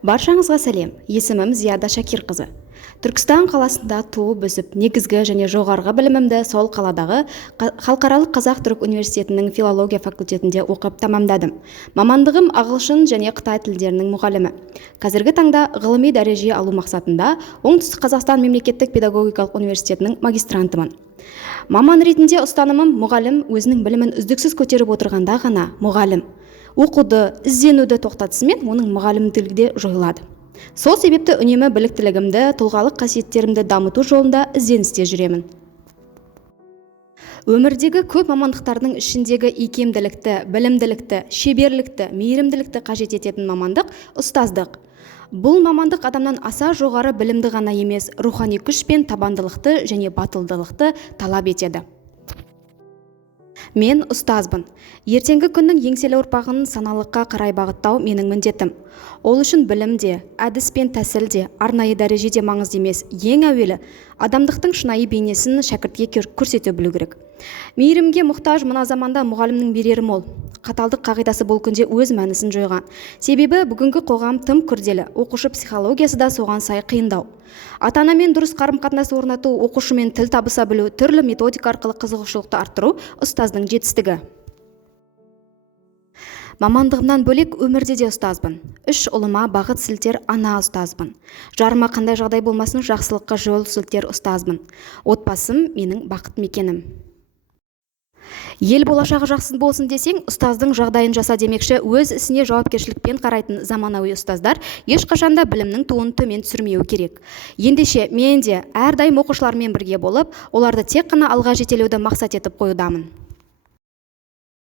Баршаңызға сәлем. Есімім Зияда Шакирқызы. Түркістан қаласында туып өсіп, негізгі және жоғарғы білімімді сол қаладағы Халықаралық Қазақ-Түрік университетінің филология факультетінде оқып тамамдадым. Мамандығым ағылшын және қытай тілдерінің мұғалімі. Қазіргі таңда ғылыми дәреже алу мақсатында Оңтүстік Қазақстан мемлекеттік педагогикалық университетінің магистрантымын. Маман ретінде ұстанымым мұғалім өзінің білімін үздіксіз көтеріп отырғанда ғана мұғалім. Оқуды, ізденуді тоқтатысымен оның мұғалімділігі де жойылады. Сол себепті үнемі біліктілігімді, тұлғалық қасиеттерімді дамыту жолында ізденісте жүремін. Өмірдегі көп мамандықтардың ішіндегі икемділікті, білімділікті, шеберлікті, мейірімділікті қажет ететін мамандық ұстаздық. Бұл мамандық адамнан аса жоғары білімді ғана емес, рухани күш пен табандылықты және батылдылықты талап етеді. Мен ұстазбын. Ертеңгі күннің еңселі ұрпағын саналыққа қарай бағыттау менің міндетім. Ол үшін білім де, әдіс пен тәсіл де, арнайы дәрежеде маңызды емес. Ең әуелі адамдықтың шынайы бейнесін шәкіртке көрсете білу керек. Мейірімге мұқтаж мына заманда мұғалімнің берері мол. Қаталдық қағидасы бұл күнде өз мәнісін жойған. Себебі бүгінгі қоғам тым күрделі, оқушы психологиясы да соған сай қиындау. Ата-анамен дұрыс қарым-қатынас орнату, оқушымен тіл табыса білу, түрлі методика арқылы қызығушылықты арттыру ұстаздың жетістігі. Мамандығымнан бөлек өмірде де ұстазбын. 3 ұлыма бағыт сілтер ана ұстазбын. Жарыма қандай жағдай болмасын жақсылыққа жол сілтер ұстазбын. Отбасым менің бақыт мекенім. Ел болашағы жақсы болсын десең, ұстаздың жағдайын жаса демекші, өз ісіне жауапкершілікпен қарайтын заманауи ұстаздар ешқашанда білімнің туын төмен түсірмеуі керек. Ендеше мен де әрдайым оқушылармен бірге болып, оларды тек қана алға жетелеуді мақсат етіп қоюдамын.